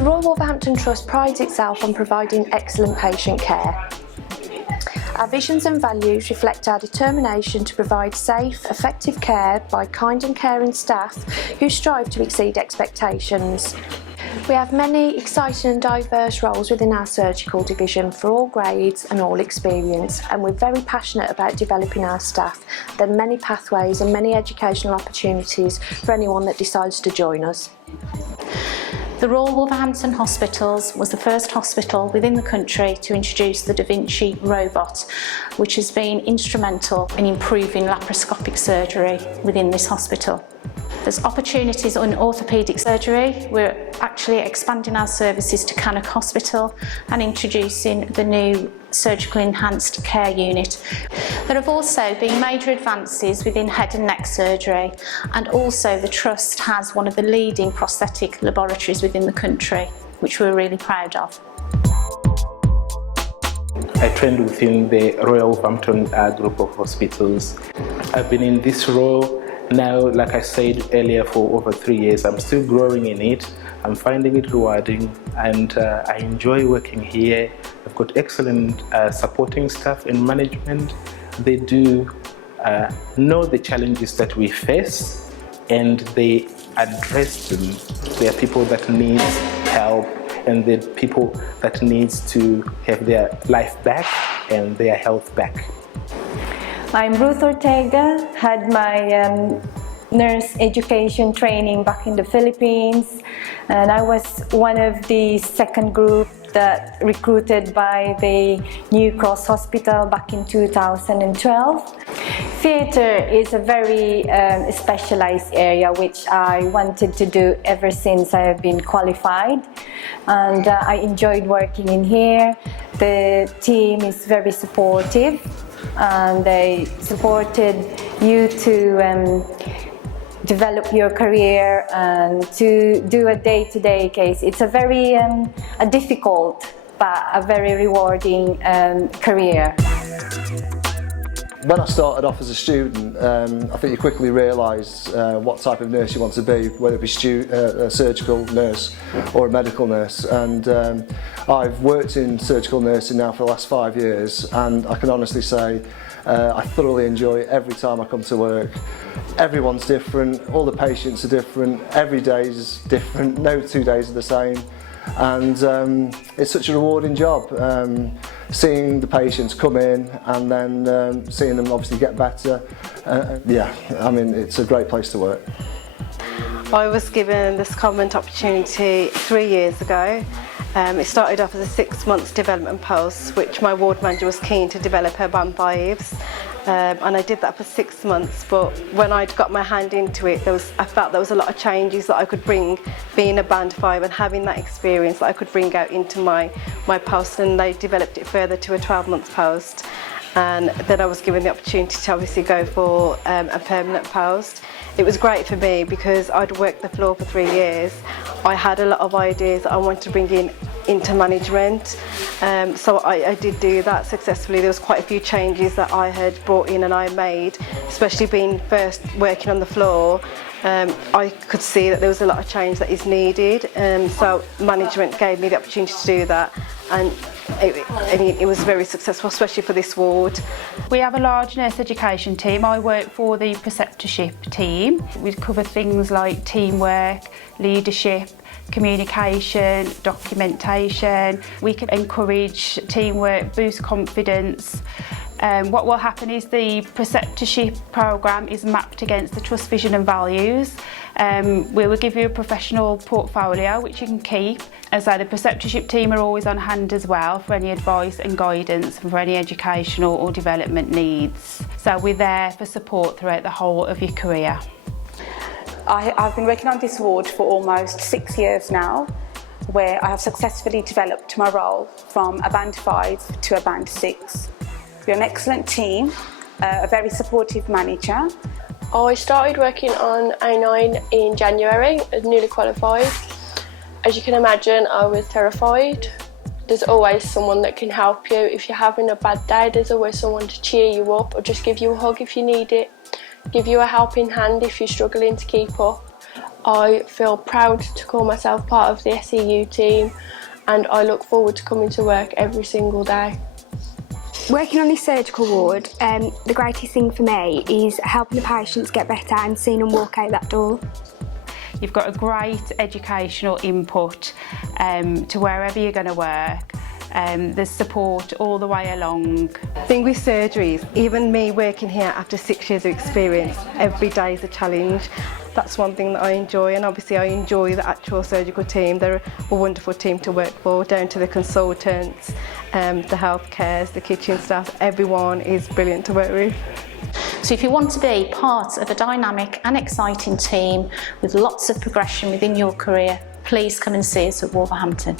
The Royal Wolverhampton Trust prides itself on providing excellent patient care. Our visions and values reflect our determination to provide safe, effective care by kind and caring staff who strive to exceed expectations. We have many exciting and diverse roles within our surgical division for all grades and all experience, and we're very passionate about developing our staff. There are many pathways and many educational opportunities for anyone that decides to join us. The Royal Wolverhampton Hospitals was the first hospital within the country to introduce the Da Vinci robot, which has been instrumental in improving laparoscopic surgery within this hospital. There's opportunities in orthopaedic surgery. We're actually expanding our services to Cannock Hospital and introducing the new surgical enhanced care unit. There have also been major advances within head and neck surgery, and also the Trust has one of the leading prosthetic laboratories within the country, which we're really proud of. I trained within the Royal Wolverhampton group of hospitals. I've been in this role now, like I said earlier, for over 3 years. I'm still growing in it. I'm finding it rewarding, and I enjoy working here. I've got excellent supporting staff and management. They do know the challenges that we face, and they address them. There are people that need help, and there are people that need to have their life back and their health back. I'm Ruth Ortega, had my nurse education training back in the Philippines, and I was one of the second group that recruited by the New Cross Hospital back in 2012. Theatre is a very specialized area which I wanted to do ever since I have been qualified, and I enjoyed working in here. The team is very supportive, and they supported you to develop your career and to do a day-to-day case. It's a very a difficult but a very rewarding career. When I started off as a student, I think you quickly realise what type of nurse you want to be, whether it be a surgical nurse or a medical nurse. And I've worked in surgical nursing now for the last 5 years, and I can honestly say I thoroughly enjoy it every time I come to work. Everyone's different, all the patients are different, every day is different, no 2 days are the same. And it's such a rewarding job, seeing the patients come in and then seeing them obviously get better. Yeah, I mean, it's a great place to work. I was given this secondment opportunity 3 years ago. It started off as a 6 months development post, which my ward manager was keen to develop her band 5s. And I did that for 6 months, but when I'd got my hand into it, I felt there was a lot of changes that I could bring, being a band 5 and having that experience that I could bring out into my post, and they developed it further to a 12-month post. And then I was given the opportunity to obviously go for a permanent post. It was great for me because I'd worked the floor for 3 years. I had a lot of ideas that I wanted to bring into management, so I did do that successfully. There was quite a few changes that I had brought in and I made, especially being first working on the floor. I could see that there was a lot of change that is needed, so management gave me the opportunity to do that, and it was very successful, especially for this ward. We have a large nurse education team. I work for the preceptorship team. We cover things like teamwork, leadership, communication, documentation. We can encourage teamwork, boost confidence. What will happen is the preceptorship programme is mapped against the Trust vision and values. We will give you a professional portfolio which you can keep. As I say, the preceptorship team are always on hand as well for any advice and guidance and for any educational or development needs. So we're there for support throughout the whole of your career. I've been working on this ward for almost 6 years now, where I have successfully developed my role from a band 5 to a band 6. We're an excellent team, a very supportive manager. I started working on A9 in January as newly qualified. As you can imagine, I was terrified. There's always someone that can help you. If you're having a bad day, there's always someone to cheer you up or just give you a hug if you need it, give you a helping hand if you're struggling to keep up. I feel proud to call myself part of the SEU team, and I look forward to coming to work every single day. Working on this surgical ward, the greatest thing for me is helping the patients get better and seeing them walk out that door. You've got a great educational input to wherever you're going to work. There's support all the way along. The thing with surgeries, even me working here after 6 years of experience, every day is a challenge. That's one thing that I enjoy, and obviously I enjoy the actual surgical team. They're a wonderful team to work for, down to the consultants, the health cares, the kitchen staff. Everyone is brilliant to work with. So if you want to be part of a dynamic and exciting team with lots of progression within your career, please come and see us at Wolverhampton.